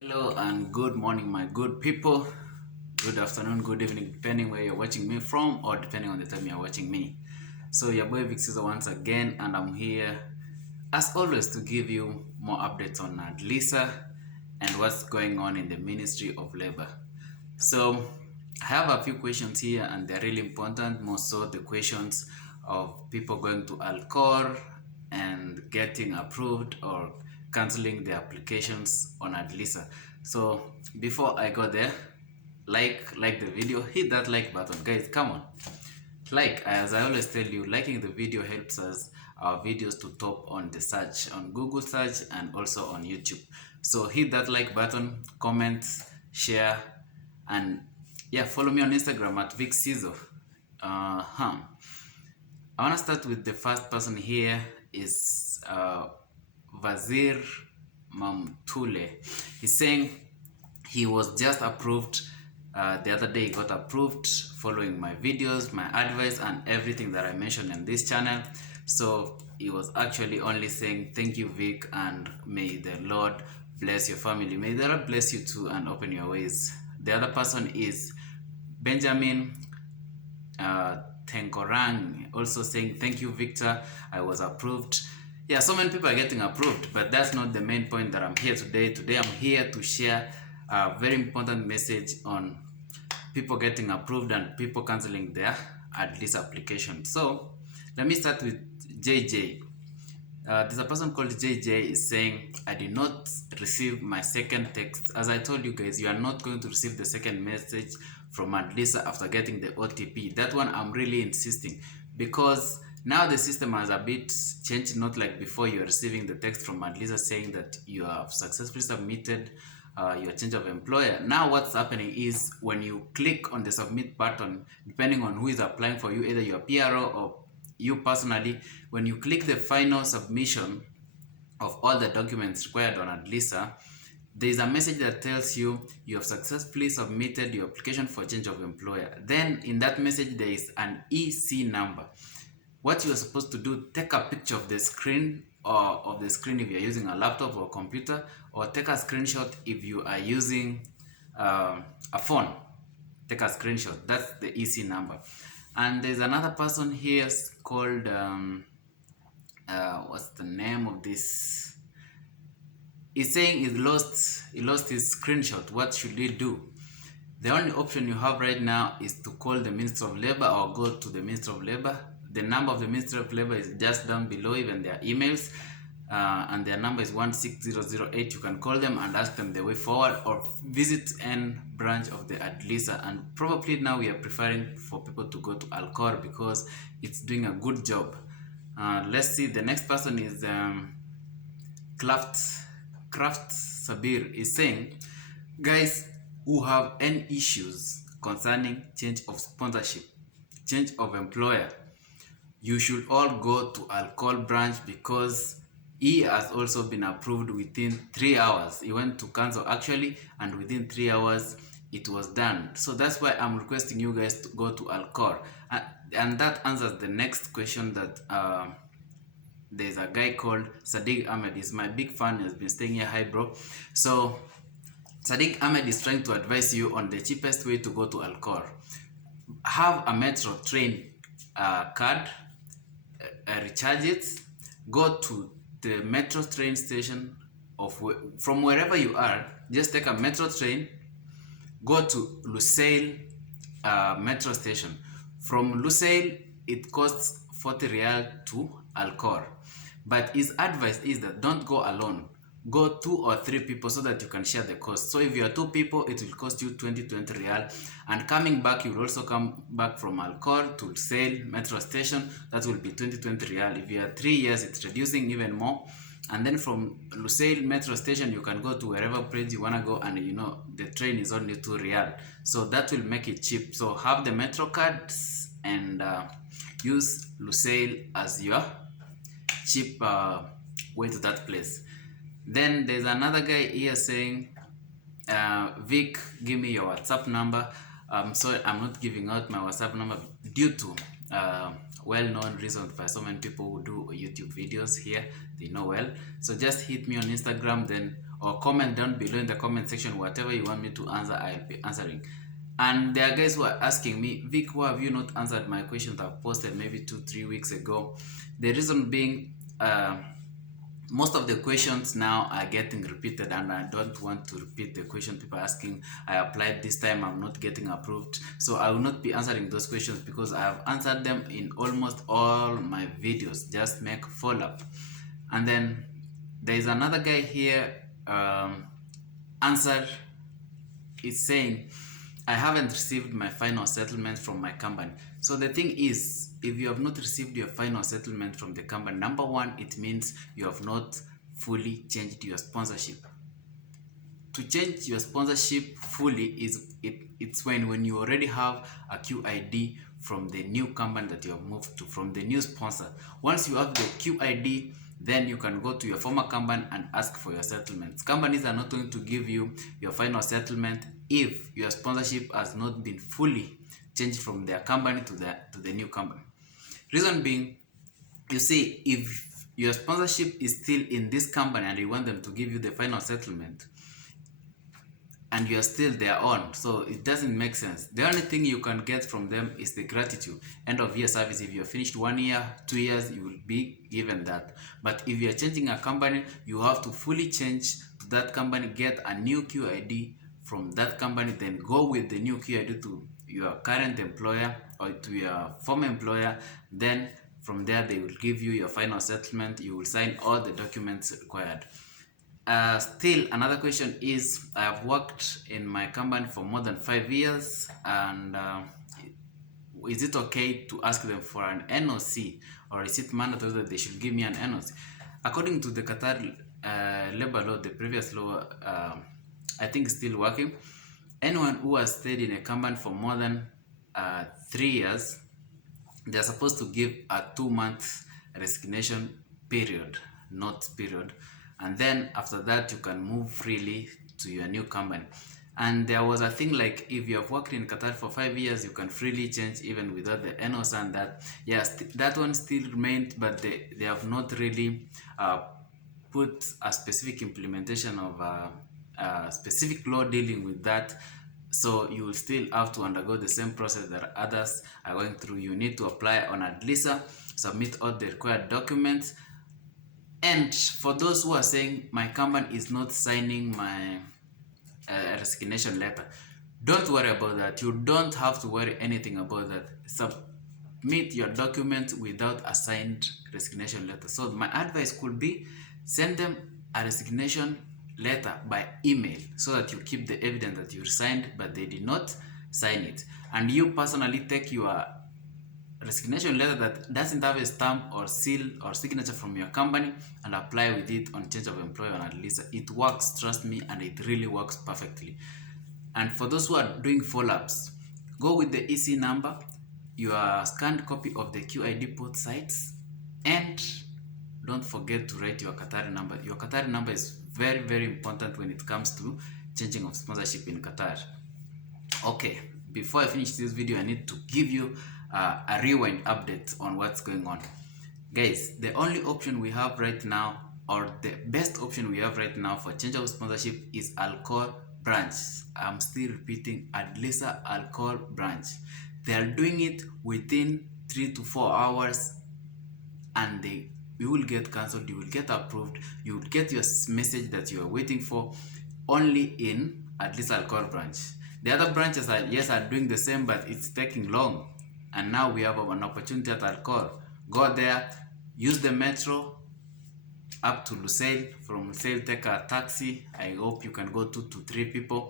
Hello and good morning, my good people. Good afternoon, good evening, depending where you're watching me from or depending on the time you're watching me. So, your boy Vic Seezzo once again, and I'm here as always to give you more updates on ADLSA and what's going on in the Ministry of Labor. So, I have a few questions here, and they're really important. More so, the questions of people going to Khor and getting approved or canceling their applications on ADLSA. So, before I go there, like the video, hit that like button, guys. Come on, like, as I always tell you, liking the video helps us our videos to top on the search on Google search and also on YouTube. So hit that like button, comment, share, and yeah, follow me on Instagram at Vic Seezzo. I want to start with the first person here is Vazir Mamtule. He's saying he was just approved the other day. He got approved following my videos, my advice, and everything that I mentioned in this channel. So he was actually only saying thank you, Vic, and may the Lord bless your family. May the Lord bless you too and open your ways. The other person is Benjamin Tenkorang, also saying thank you, Victor, I was approved. Yeah, so many people are getting approved, but that's not the main point that I'm here today. Today I'm here to share a very important message on people getting approved and people canceling their ADLSA application. So let me start with JJ. There's a person called JJ is saying, I did not receive my second text. As I told you guys, you are not going to receive the second message from ADLSA after getting the OTP. That one I'm really insisting, because now the system has a bit changed, not like before you're receiving the text from ADLSA saying that you have successfully submitted your change of employer. Now what's happening is when you click on the submit button, depending on who is applying for you, either your PRO or you personally, when you click the final submission of all the documents required on ADLSA, there is a message that tells you you have successfully submitted your application for change of employer. Then in that message there is an EC number. What you are supposed to do, take a picture of the screen if you're using a laptop or computer, or take a screenshot if you are using a phone. Take a screenshot. That's the EC number. And there's another person here called what's the name of this? He's saying he lost his screenshot. What should he do? The only option you have right now is to call the Ministry of Labor or go to the Ministry of Labor. The number of the Ministry of Labor is just down below, even their emails, and their number is 16008. You can call them and ask them the way forward, or visit any branch of the ADLSA. And probably now we are preferring for people to go to Khor because it's doing a good job. Let's see, the next person is Craft Sabir is saying, guys who have any issues concerning change of sponsorship, change of employer, you should all go to Khor branch, because he has also been approved within 3 hours. He went to cancel actually, and within 3 hours it was done. So that's why I'm requesting you guys to go to Khor. And that answers the next question that there's a guy called Sadiq Ahmed. He's my big fan, has been staying here. Hi bro. So Sadiq Ahmed is trying to advise you on the cheapest way to go to Khor. Have a metro train card, recharge it, go to the metro train station from wherever you are. Just take a metro train, go to Lusail metro station. From Lusail it costs 40 real to Khor, but his advice is that don't go alone. Go 2 or 3 people so that you can share the cost. So if you are 2 people, it will cost you 20 real, and coming back you will also come back from Khor to Sale metro station. That will be 20 real. If you are 3 years, it's reducing even more. And then from Lusail metro station you can go to wherever place you want to go, and you know the train is only 2 real, so that will make it cheap. So have the metro cards and use Lusail as your cheap way to that place. Then there's another guy here saying, Vic, give me your WhatsApp number. Sorry, I'm not giving out my WhatsApp number due to well-known reasons by so many people who do YouTube videos here. They know well. So just hit me on Instagram, then or comment down below in the comment section whatever you want me to answer. I'll be answering. And there are guys who are asking me, Vic, why have you not answered my questions I've posted maybe 2-3 weeks ago? The reason being, most of the questions now are getting repeated, and I don't want to repeat the question people are asking. I applied this time, I'm not getting approved, so I will not be answering those questions because I have answered them in almost all my videos. Just make follow-up. And then there is another guy here, answer is saying, I haven't received my final settlement from my company. So the thing is, if you have not received your final settlement from the company, number one, it means you have not fully changed your sponsorship. To change your sponsorship fully it's when you already have a QID from the new company that you have moved to, from the new sponsor. Once you have the QID, then you can go to your former company and ask for your settlements. Companies are not going to give you your final settlement if your sponsorship has not been fully changed from their company to the new company. Reason being, you see, if your sponsorship is still in this company and you want them to give you the final settlement and you are still their own, so it doesn't make sense. The only thing you can get from them is the gratitude. End of year service, if you have finished 1 year, 2 years, you will be given that. But if you are changing a company, you have to fully change to that company, get a new QID from that company, then go with the new QID to your current employer or to your former employer. Then from there they will give you your final settlement. You will sign all the documents required. Still, another question is, I have worked in my company for more than 5 years, and is it okay to ask them for an NOC, or is it mandatory that they should give me an NOC? According to the Qatar labor law, the previous law, I think still working, anyone who has stayed in a company for more than 3 years, they're supposed to give a 2-month resignation period, notice period, and then after that you can move freely to your new company. And there was a thing like, if you have worked in Qatar for 5 years, you can freely change even without the NOS, and that, yes, that one still remained, but they have not really put a specific implementation of a specific law dealing with that. So you will still have to undergo the same process that others are going through. You need to apply on ADLSA, submit all the required documents. And for those who are saying my company is not signing my resignation letter, don't worry about that. You don't have to worry anything about that. Submit your documents without a signed resignation letter. So my advice could be, send them a resignation letter by email so that you keep the evidence that you signed but they did not sign it. And you personally take your resignation letter that doesn't have a stamp or seal or signature from your company and apply with it on change of employer on ADLSA. It works, trust me, and it really works perfectly. And for those who are doing follow-ups, go with the EC number, your scanned copy of the QID port sites, and don't forget to write your QATAR number. Your QATAR number is very, very important when it comes to changing of sponsorship in Qatar. Okay, before I finish this video, I need to give you a rewind update on what's going on. Guys, the only option we have right now, or the best option we have right now for change of sponsorship, is Khor branch. I'm still repeating, ADLSA Khor branch. They are doing it within 3 to 4 hours, and you will get cancelled, you will get approved, you will get your message that you are waiting for, only in ADLSA Khor branch. The other branches are, yes, are doing the same, but it's taking long. And now we have an opportunity at Khor. Go there, use the metro up to Lusail. From Lusail, take a taxi. I hope you can go 2 to 3 people.